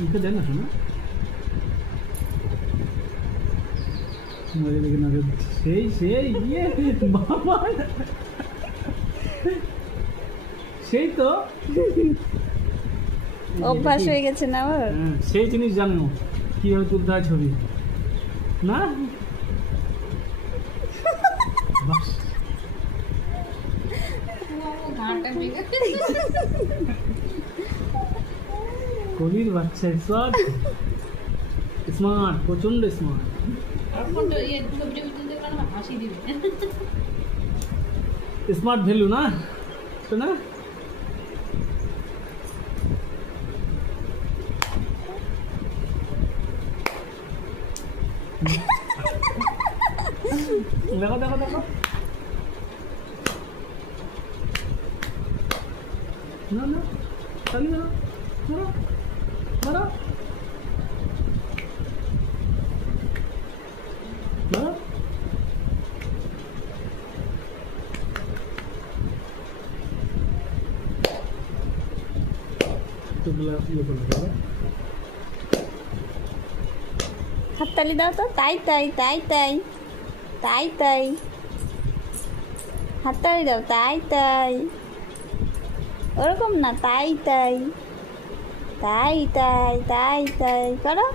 মুখে দেয় না শোনা মরে দেখে না সেই সেই ইয়ে বাবা সেই তো অভ্যাস হয়ে গেছে না ওর। সেই জিনিস জানো কিভাবে তুলতে হয় ছবি না কলির বাচ্চা স্মার্ট স্মার্ট প্রচন্ড স্মার্ট স্মার্ট ভ্যালু না শোনা দেখো দেখো দেখো না না তালি না মারো মারো মারো তোগুলো ইয়ে করবে হাততালি দাও তো তাই তাই তাই তাই তাই তাই হাততালি দাও তাই তাই ওরকম না তাই তাই তাই তাই তাই তাই করো।